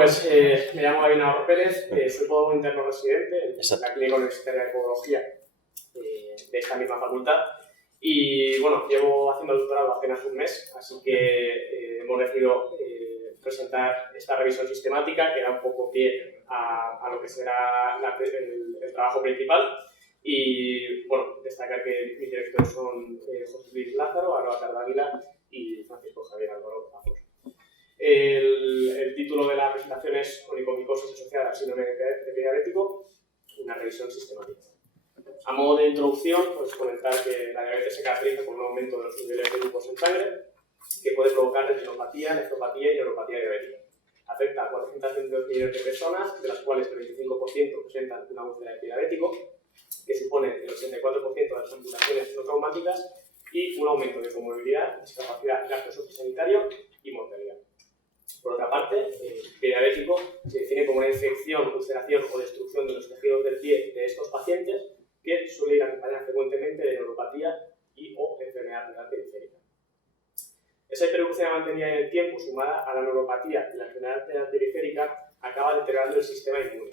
pues me llamo David Navarro Pérez, soy podólogo interno residente en la Clínica Universitaria de Podología de esta misma facultad y bueno, llevo haciendo el doctorado apenas un mes, así que hemos decidido presentar esta revisión sistemática que da un poco pie a lo que será el trabajo principal. Y bueno, destacar que mis directores son José Luis Lázaro, Aroa Cardávila y Francisco Javier Álvaro Azos. El título de la presentación es Onicomicosis asociada al síndrome de diabético, una revisión sistemática. A modo de introducción, pues comentar que la diabetes se caracteriza por un aumento de los niveles de glucosa en sangre que puede provocar retinopatía, nefropatía y neuropatía diabética. Afecta a 422 millones de personas, de las cuales el 25% presentan una úlcera de pie diabético, que supone el 84% de las amputaciones no traumáticas y un aumento de comorbilidad, discapacidad gastroesofiscosanitario y mortalidad. Por otra parte, el pie diabético se define como una infección, ulceración o destrucción de los tejidos del pie de estos pacientes que suele ir acompañada frecuentemente de neuropatía y o enfermedad renal periférica. Esa hiperuricemia mantenida en el tiempo, sumada a la neuropatía y la enfermedad renal periférica, acaba deteriorando el sistema inmune,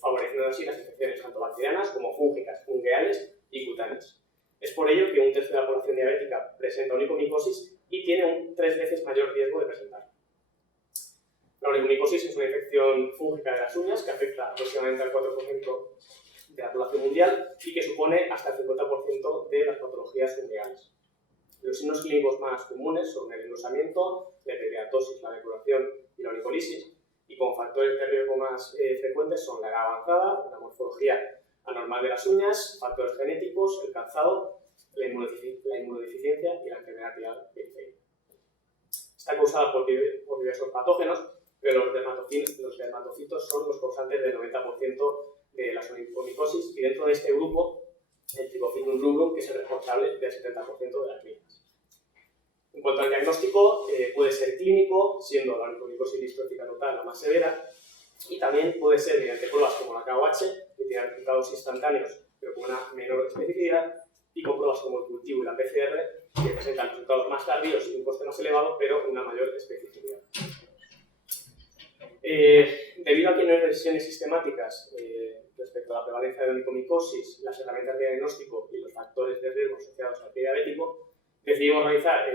favoreciendo así las infecciones tanto bacterianas como fúngicas, fungueales y cutáneas. Es por ello que un tercio de la población diabética presenta onicomicosis y tiene un 3 veces mayor riesgo de presentar. La onicomicosis es una infección fúngica de las uñas que afecta aproximadamente al 4% de la población mundial y que supone hasta el 50% de las patologías fungueales. Los signos clínicos más comunes son el engrosamiento, la eritematosis, la depuración y la onicolisis, y como factores de riesgo más frecuentes son la edad avanzada, la morfología anormal de las uñas, factores genéticos, el calzado, la inmunodeficiencia y la enfermedad renal periférica. Está causada por diversos patógenos, pero los dermatocitos son los causantes del 90% de las onicomicosis y dentro de este grupo el Trichofitum rubrum, que es el responsable del 70% de las mismas. En cuanto al diagnóstico, puede ser clínico, siendo la onicomicosis distrófica total la más severa, y también puede ser mediante pruebas como la KOH, que tienen resultados instantáneos pero con una menor especificidad, y con pruebas como el cultivo y la PCR, que presentan resultados más tardíos y un coste más elevado, pero una mayor especificidad. Debido a que no hay revisiones sistemáticas respecto a la prevalencia de onicomicosis, las herramientas de diagnóstico y los factores de riesgo asociados al pie diabético, decidimos realizar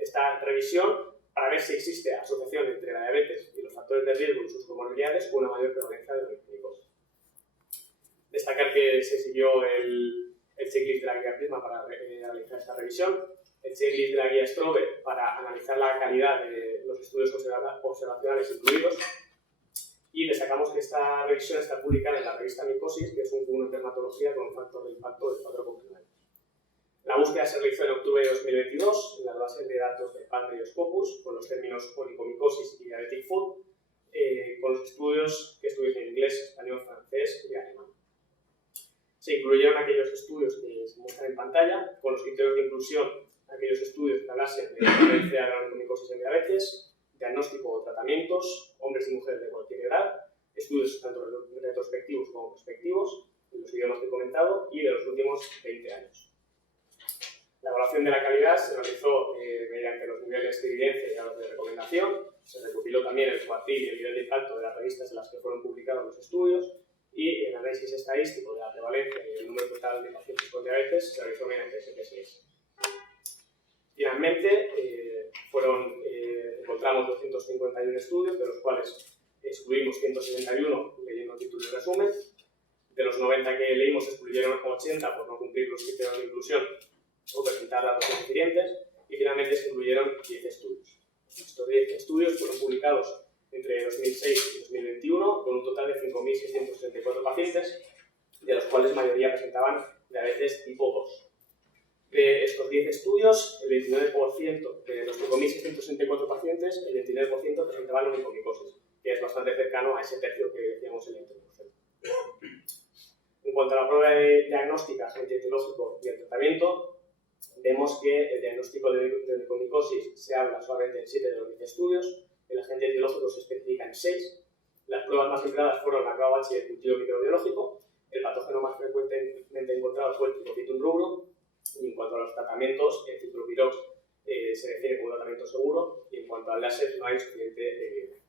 esta revisión para ver si existe asociación entre la diabetes y los factores de riesgo y sus comorbilidades con una mayor prevalencia de onicomicosis. Destacar que se siguió el checklist de la guía Prisma para realizar esta revisión, el checklist de la guía Strobe para analizar la calidad de los estudios observacionales incluidos, y destacamos que esta revisión está publicada en la revista Micosis, que es un cúmulo en dermatología con un factor de impacto de 4,9. La búsqueda se realizó en octubre de 2022 en las bases de datos de PANDA y Scopus con los términos onicomicosis y diabetic foot, con los estudios en inglés, español, francés y alemán. Se incluyeron aquellos estudios que se muestran en pantalla, con los criterios de inclusión, aquellos estudios que hablasen de la prevalencia de la onicomicosis en diabetes, diagnóstico o tratamientos, hombres y mujeres de cualquier edad, estudios tanto retrospectivos como prospectivos, en los idiomas que he comentado, y de los últimos 20 años. La evaluación de la calidad se realizó mediante los niveles de evidencia y los de recomendación, se recopiló también el cuartil y el nivel de impacto de las revistas en las que fueron publicados los estudios, y el análisis estadístico de la prevalencia y el número total de pacientes con diabetes se realizó mediante SPSS. Finalmente, encontramos 251 estudios, de los cuales excluimos 171 leyendo título y resumen. De los 90 que leímos, excluyeron 80 por no cumplir los criterios de inclusión o presentar datos insuficientes, y finalmente se incluyeron 10 estudios. Estos 10 estudios fueron publicados entre 2006 y 2021, con un total de 5.664 pacientes, de los cuales la mayoría presentaban diabetes tipo 2. De estos 10 estudios, el 29% de los 5.664 pacientes, el 29% presentaban onicomicosis, que es bastante cercano a ese tercio que decíamos en la introducción. En cuanto a la prueba diagnóstica, agente etiológico y el tratamiento, vemos que el diagnóstico de onicomicosis se habla solamente en 7 de los 10 estudios, el agente etiológico se especifica en 6, las pruebas más empleadas fueron la KOH y el cultivo microbiológico, el patógeno más frecuentemente encontrado fue el Trichofitum rubrum, y en cuanto a los tratamientos, el ciclopirox se define como un tratamiento seguro, y en cuanto al láser no hay suficiente evidencia.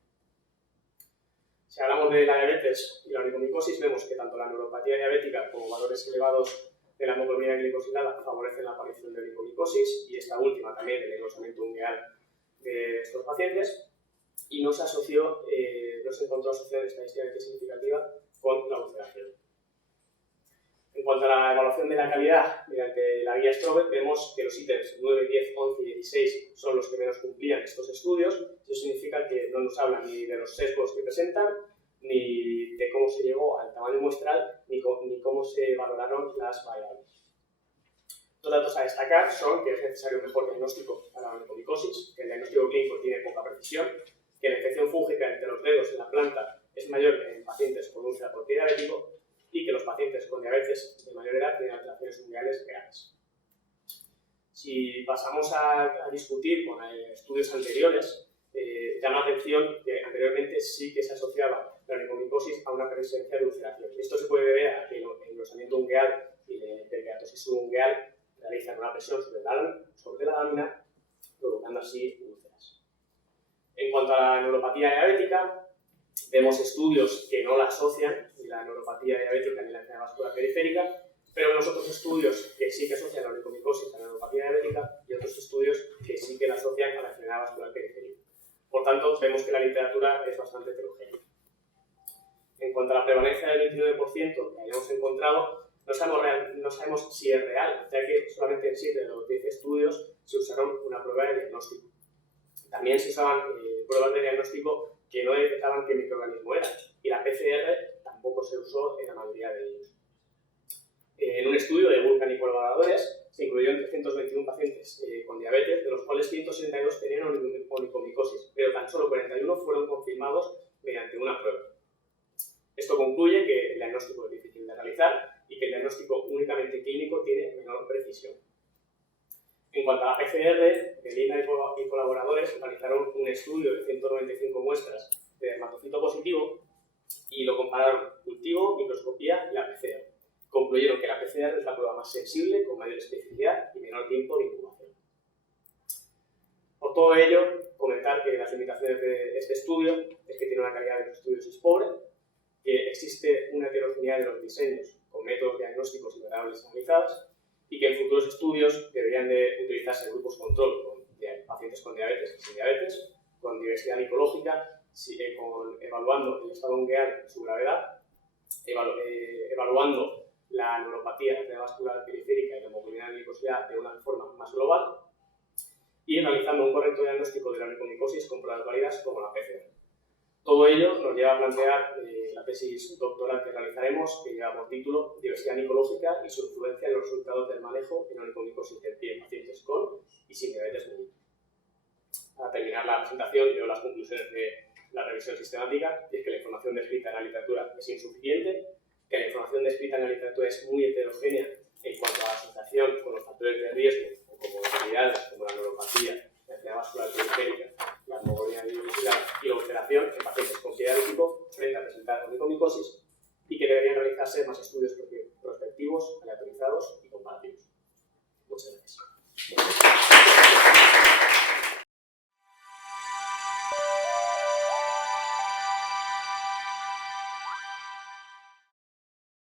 Si hablamos de la diabetes y la onicomicosis, vemos que tanto la neuropatía diabética como valores elevados de la hemoglobina glicosilada favorecen la aparición de onicomicosis, y esta última también el engrosamiento ungueal de estos pacientes, y no se encontró asociación estadísticamente significativa con la ulceración. En cuanto a la evaluación de la calidad mediante la guía Strobe, vemos que los ítems 9, 10, 11 y 16 son los que menos cumplían estos estudios. Eso significa que no nos hablan ni de los sesgos que presentan, ni de cómo se llegó al tamaño muestral, ni cómo se valoraron las variables. Dos datos a destacar son que es necesario un mejor diagnóstico para la onicomicosis, que el diagnóstico clínico tiene poca precisión, que la infección fúngica entre los dedos en la planta es mayor en pacientes con úlcera por pie diabético, y que los pacientes con diabetes de mayor edad tienen alteraciones ungueales graves. Si pasamos a discutir con estudios anteriores, llama la atención que anteriormente sí que se asociaba la onicomicosis a una presencia de ulceración. Esto se puede deber a que el engrosamiento ungueal y la keratosis subungueal realizan una presión sobre la lámina, provocando así úlceras. En cuanto a la neuropatía diabética, vemos estudios que no la asocian, ni la neuropatía diabética ni la enfermedad vascular periférica, pero vemos otros estudios que sí que asocian la onicomicosis a la neuropatía diabética y otros estudios que sí que la asocian a la enfermedad vascular periférica. Por tanto, vemos que la literatura es bastante heterogénea. En cuanto a la prevalencia del 29% que hayamos encontrado, no sabemos si es real, ya que solamente en 7 de los 10 estudios se usaron una prueba de diagnóstico. También se usaban pruebas de diagnóstico que no detectaban qué microorganismo era, y la PCR tampoco se usó en la mayoría de ellos. En un estudio de Vulcan y colaboradores se incluyeron 321 pacientes con diabetes, de los cuales 162 tenían onicomicosis, pero tan solo 41 fueron confirmados mediante una prueba. Esto concluye que el diagnóstico es difícil de realizar y que el diagnóstico únicamente clínico tiene menor precisión. En cuanto a la PCR, Melina y colaboradores realizaron un estudio de 195 muestras de dermatocito positivo y lo compararon cultivo, microscopía y la PCR. Concluyeron que la PCR es la prueba más sensible, con mayor especificidad y menor tiempo de incubación. Por todo ello, comentar que las limitaciones de este estudio es que tiene una calidad de los estudios es pobre, que existe una heterogeneidad de los diseños con métodos diagnósticos y variables analizadas, y que en futuros estudios deberían de utilizarse grupos control con pacientes con diabetes y sin diabetes, con diversidad micológica, evaluando el estado ungueal y su gravedad, evaluando la neuropatía, la enfermedad vascular periférica y la hemoglobina glicosilada de una forma más global, y realizando un correcto diagnóstico de la onicomicosis con pruebas válidas como la PCR. Todo ello nos lleva a plantear la tesis doctoral que realizaremos, que lleva por título Diversidad micológica y su influencia en los resultados del manejo en onicomicosis del pie en pacientes con y sin diabetes mellitus. Para terminar la presentación, leo las conclusiones de la revisión sistemática, y es que la información descrita en la literatura es insuficiente, que la información descrita en la literatura es muy heterogénea en cuanto a la asociación con los factores de riesgo o comorbilidades como la neuropatía, la enfermedad vascular periférica, la hemoglobina glicosilada y la ulceración en pacientes con pie diabético frente a presentar onicomicosis,